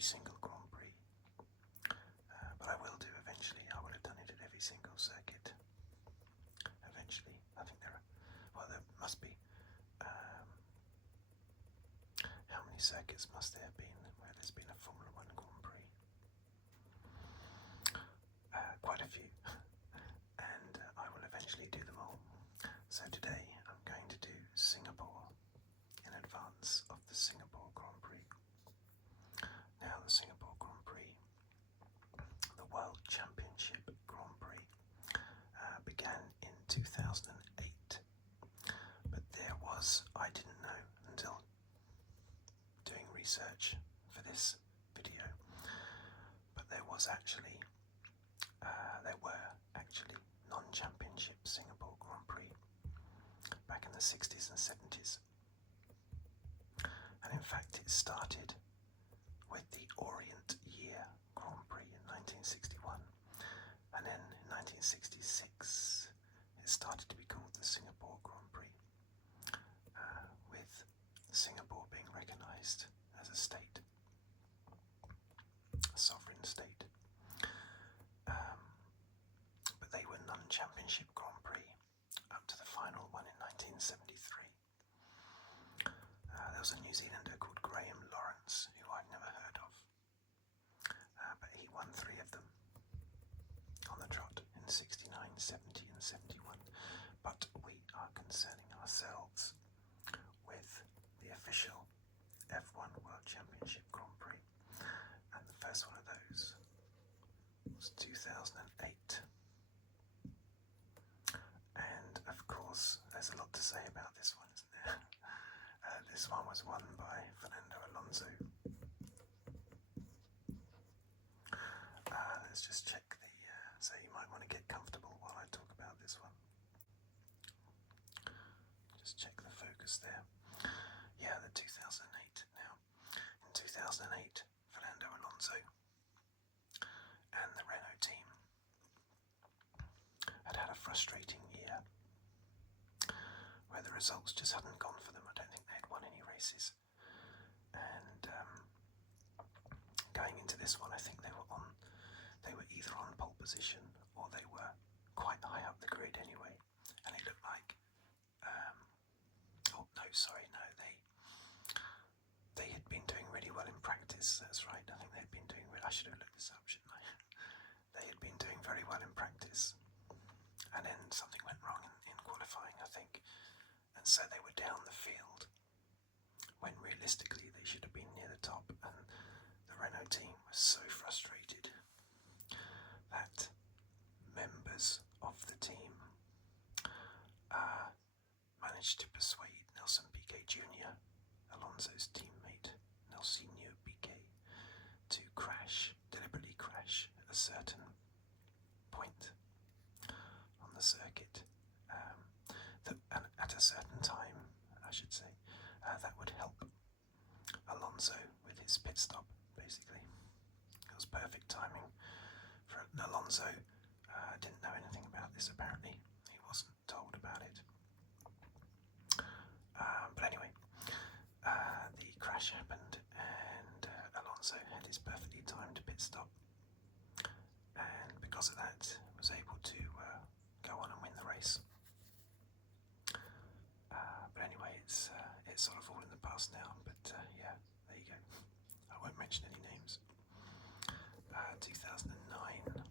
every single Grand Prix, but I will do eventually. I will have done it at every single circuit. Eventually, I think there must be. How many circuits must there have been where there's been a Formula One Grand Prix? Quite a few, and I will eventually do them all. So today I'm going to do Singapore in advance of the Singapore Grand Prix. Now the Singapore Grand Prix, the World Championship Grand Prix, began in 2008, but I didn't know until doing research for this video, but there were actually non-championship Singapore Grand Prix back in the 60s and 70s, and in fact it started with the Orient Year Grand Prix in 1961, and then in 1966 it started to be called the Singapore Grand Prix, with Singapore being recognised as a state, a sovereign state. But they were non-championship Grand Prix up to the final one in 1973. There was a New Zealander called Graham Lawrence, who I'd never heard of, but he won 3 of them on the trot in 69, 70 and 71. But we are concerning ourselves with the official F1 World Championship Grand Prix, and the first one of those was 2008. And of course there's a lot to say about this one, isn't there? This one was won by Fernando Alonso. Let's just check so you might want to get comfortable while I talk about this one. Just check the focus there. Yeah, the 2008. Now, in 2008, Fernando Alonso and the Renault team had a frustrating year where the results just hadn't gone for them. I don't think they had won any races. And going into this one, I think they were either on pole position or they were quite high up the grid anyway. And it looked like, they had been doing really well in practice. That's right. I think they'd been doing. I should have looked this up, shouldn't I? They had been doing very well in practice, and then something went wrong in qualifying, I think, and so they were down the field when realistically they should have been near the top. And the Renault team was so frustrated that members of the team managed to persuade Nelson Piquet Jr., Alonso's teammate, Nelsinho Piquet, to deliberately crash at a certain point on the circuit, and at a certain time, I should say, that would help Alonso with his pit stop, basically. It was perfect timing for Alonso. Didn't know anything about this, apparently. He wasn't told about it. But anyway, the crash happened, and Alonso had his perfectly timed pit stop, and because of that was able to go on and win the race. But anyway, it's sort of all in the past now, but yeah, there you go. I won't mention any names. 2009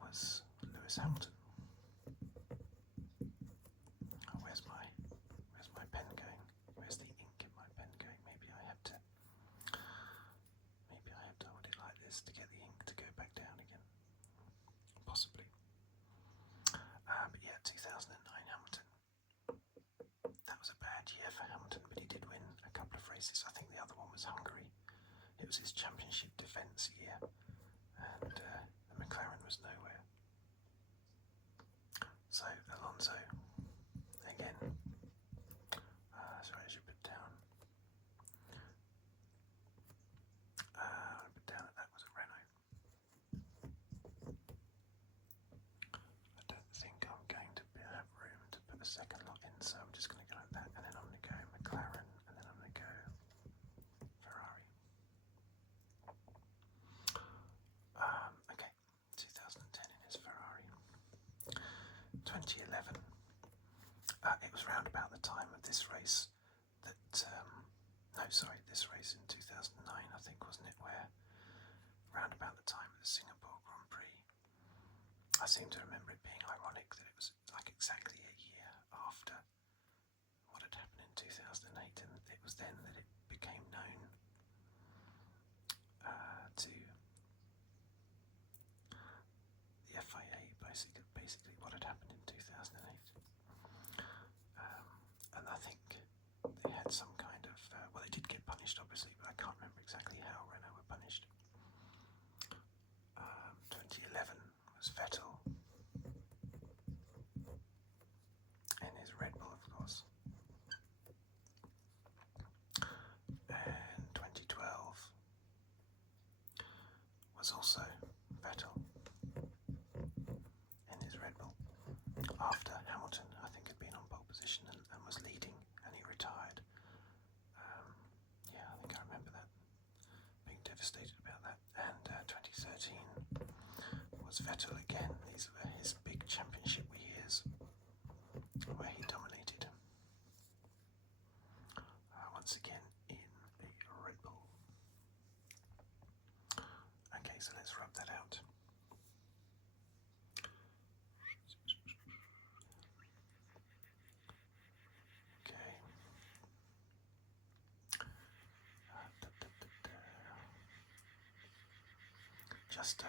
was Lewis Hamilton. Where's my pen going? Where's the ink in my pen going? Maybe I have to hold it like this to get the ink to go back down again. Possibly. But yeah, 2009 Hamilton. That was a bad year for Hamilton, but he did win a couple of races. I think the other one was Hungary. It was his championship defence year, and the McLaren was nowhere. So Alonso, again, sorry, I should put down. That was a Renault. I don't think I'm going to have room to put a second lot in, so I'm just going to go like that, and then I'm going to go McLaren, and then I'm going to go was round about the time of this race that, this race in 2009, I think, wasn't it, where round about the time of the Singapore Grand Prix, I seem to remember it being ironic that it was like exactly a year after what had happened in 2008, and it was then that it became known to the FIA, basically what had happened in 2008. And I think they had some kind of, they did get punished obviously, but I can't remember exactly how Renault were punished. 2011 was Vettel in his Red Bull, of course. And 2012 was also Vettel in his Red Bull, after Hamilton, I think, had been on pole position and was leading, and he retired. I think I remember that, being devastated about that. And 2013 was Vettel again. These were his big championship years, where he dominated. Once again in the Red Bull. Okay, so let's rub that out. Okay. Just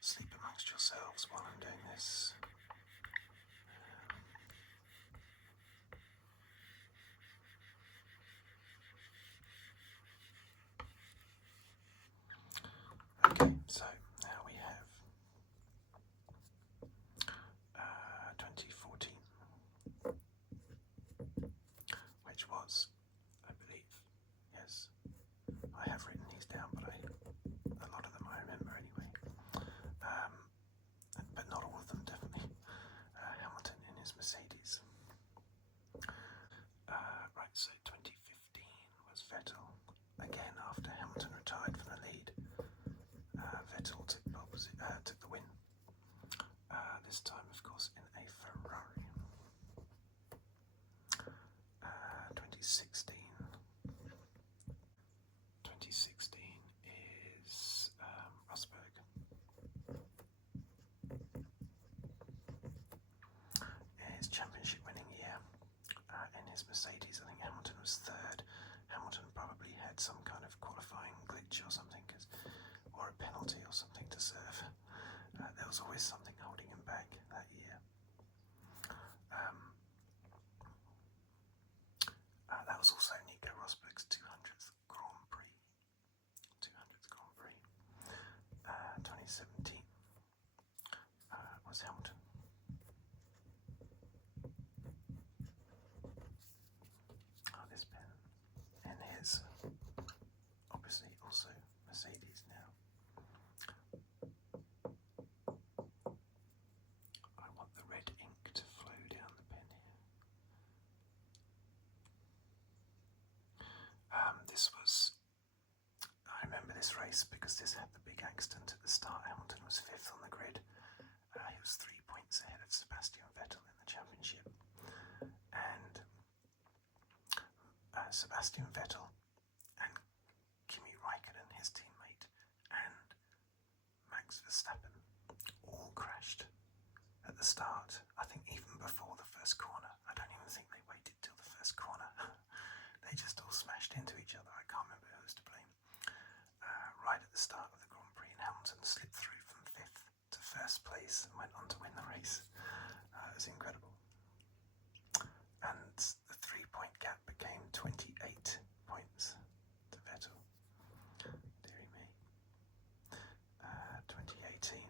sleep amongst yourselves while I'm doing this. Okay, so now we have 2014, which was, I believe, yes, I have written these down, but a lot of them I remember anyway, but not all of them definitely. Hamilton in his Mercedes. Right, so 2015 was Vettel, again after Hamilton retired from the lead. Vettel took the win, this time of course in a Ferrari. 2016 is Rosberg. His championship winning year, in his Mercedes. I think Hamilton was third. Hamilton probably had some kind of qualifying glitch or something, or a penalty or something to serve. There was always something holding him back that year. That was also Nico Rosberg's 200th Grand Prix. 2017 was Hamilton. This pen. And here's obviously also Mercedes now. I want the red ink to flow down the pen here. I remember this race because this had the big accident at the start. Hamilton was 5th on the grid. He was 3 points ahead of Sebastian Vettel in the championship. And Sebastian Vettel and Kimi Raikkonen, his teammate, and Max Verstappen all crashed at the start. I think even before the first corner. I don't even think they waited till the first corner. They just all smashed into each other. I can't remember who was to blame. Right at the start of the Grand Prix, and Hamilton slipped through from 5th to 1st place and went on to win the race. It was incredible. And the 3-point gap became 28 points to Vettel. Deary me. 2018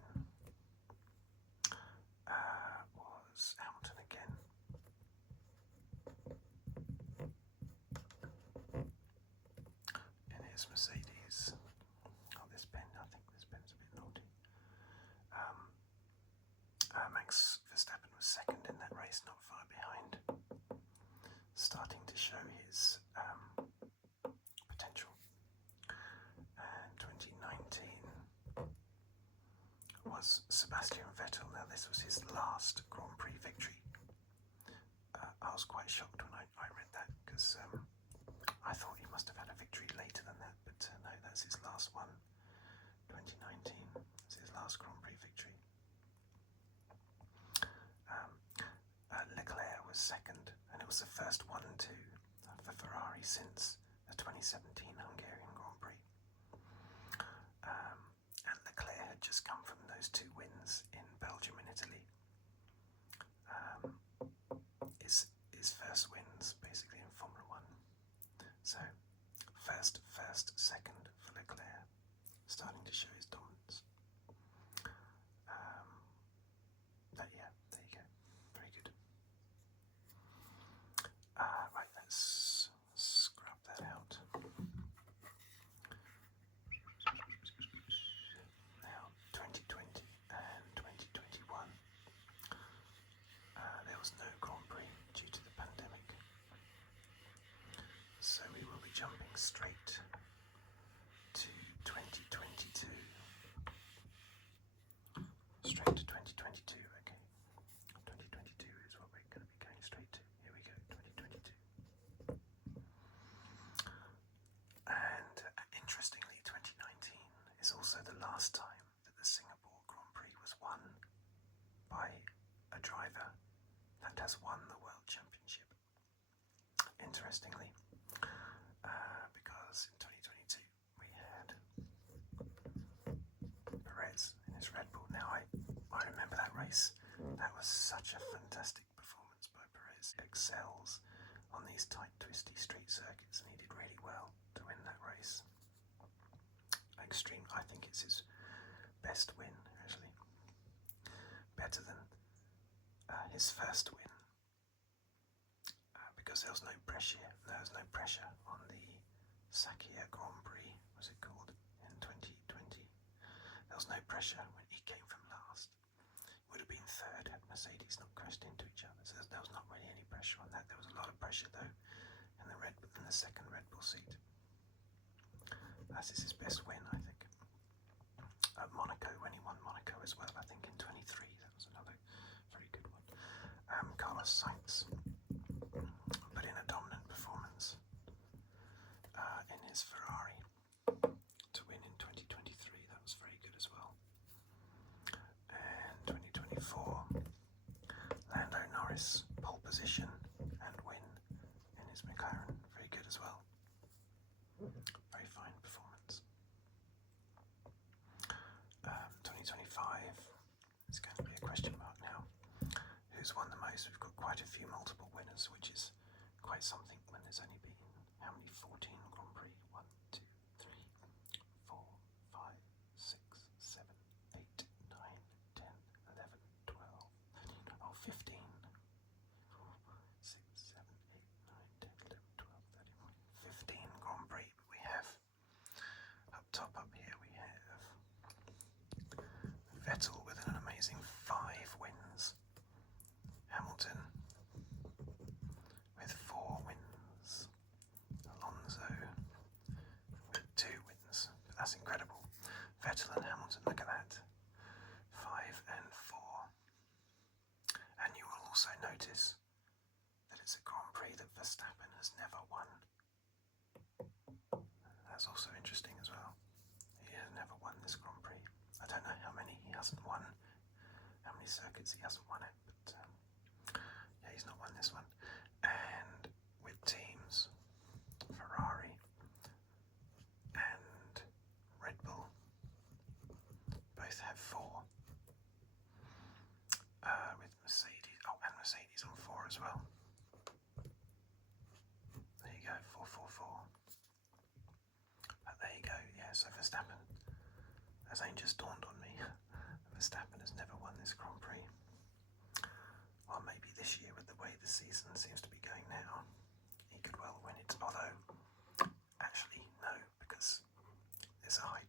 was Hamilton again. In his Mercedes. This pen, I think this pen's a bit naughty. Max Verstappen was 2nd in that race, not far behind, starting to show his potential. And 2019 was Sebastian Vettel. Now this was his last Grand Prix victory I was quite shocked when I read that, because I thought he must have had a victory later than that, but no, that's his last one. 2019, it's his last Grand Prix victory. Leclerc was second, and it was the first 1-2 for Ferrari since the 2017 Hungarian Grand Prix. And Leclerc had just come from those 2 wins in Belgium and Italy. His first wins basically in Formula 1. So first, second for Leclerc, starting to show his dominance. But yeah, there you go. Very good. Right, let's scrub that out. Now, 2020 and 2021. There was no Grand Prix due to the pandemic. So we will be jumping straight to 2022. Straight to 2022, okay. 2022 is what we're going to be going straight to. Here we go, 2022. And interestingly, 2019 is also the last time that the Singapore Grand Prix was won by a driver that has won the World Championship. Interestingly, because in 2022 we had Perez in his Red Bull. Now I remember that race. That was such a fantastic performance by Perez. He excels on these tight, twisty street circuits, and he did really well to win that race. Extreme. I think it's his best win, actually. Better than his first win, because there was no pressure. There was no pressure on the Sakhir Grand Prix, was it called, in 2020. There was no pressure when he came from last. Would have been third had Mercedes not crashed into each other. So there was not really any pressure on that. There was a lot of pressure though in the second Red Bull seat. That is his best win, I think. At Monaco, when he won Monaco as well, I think in 23, that was another very good one. Carlos Sainz put in a dominant performance in his Ferrari to win in 2023. That was very good as well. And 2024, Lando Norris, pole position and win in his McLaren. Very good as well. Very fine performance. 2025 is going to be a question mark now. Who's won the most? We've got quite a few multiple winners, which is quite something when there's only been, how many, 14 Grand Prix? 1, 2, 3, 4, 5, 6, 7, 8, 9, 10, 11, 12, 13, 15. 6, 7, 8, 9, 10, 11, 12, 13, 15 Grand Prix. But we have, up here, we have Vettel with an amazing 5 wins. Hamilton with 4 wins. Alonso with 2 wins. That's incredible. Vettel and Hamilton, look at that. 5 and 4. And you will also notice that it's a Grand Prix that Verstappen has never won. That's also interesting as well. He has never won this Grand Prix. I don't know how many he hasn't won, how many circuits he hasn't won it, but yeah, he's not won this one. And with teams, Ferrari and Red Bull both have 4. With Mercedes, and Mercedes on 4 as well. There you go, 4, 4, 4. But there you go, yeah, so Verstappen, as ain't just dawned on me, Verstappen has never won this Grand Prix. Well, maybe this year with the way the season seems to be going now, he could well win it. Although, actually, no, because it's a high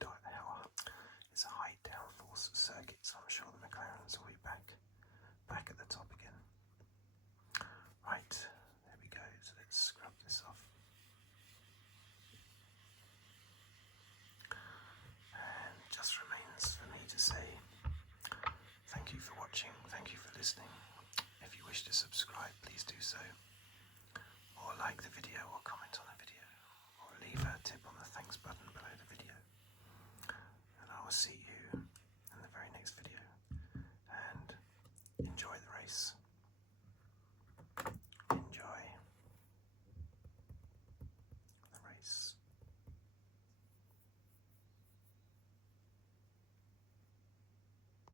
downforce circuit, so I'm sure the McLarens will be back at the top again. Right, there we go. So let's scrub this off. And just remains for me to say thank you for watching, thank you for listening. If you wish to subscribe, please do so.